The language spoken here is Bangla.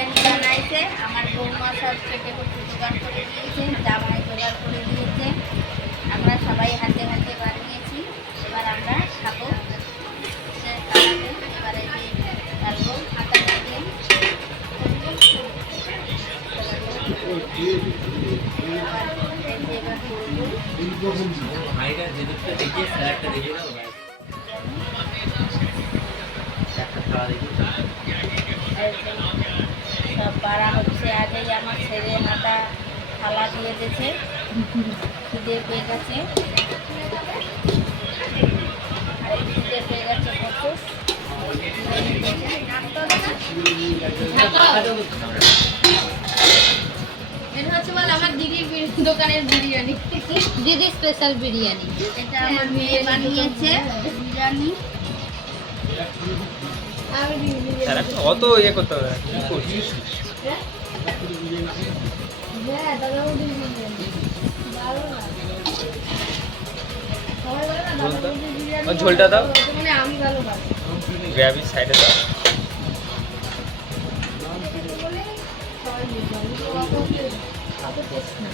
বিরিয়ানি বানাইছে আমার বৌমা সব কেটে কুটে জোগাড় করে দিয়েছে জামাই জোগাড় করে দিয়েছে। আমরা সবাই হাতে হাতে বানিয়েছি এবার আমরা খাব। এবারে তারপর আটা দিয়ে এবার এই যে এবার করব। ভাইটা যেদিকটা দেখিয়ে স্যারটা দেখিয়ে দাও ভাই একটা খাওয়া দেখি। হচ্ছে আমার ছেলে হাতা থালা দিয়ে দিয়েছে। খিদে পেয়ে গেছে। খিদে পেয়ে গেছে প্রচুর। এটা হচ্ছে বল আমার দিদির দোকানের বিরিয়ানি দিদি স্পেশাল বিরিয়ানি। এটা আমার মেয়ে বানিয়েছে বিরিয়ানি। অত ইয়ে করতে হবে কি করছিস? হ্যাঁ দাদা বিরিয়ানি ঝোলটা দাও। মানে আমি ভালো পাই সাইডে দাও। অত অত টেস্ট না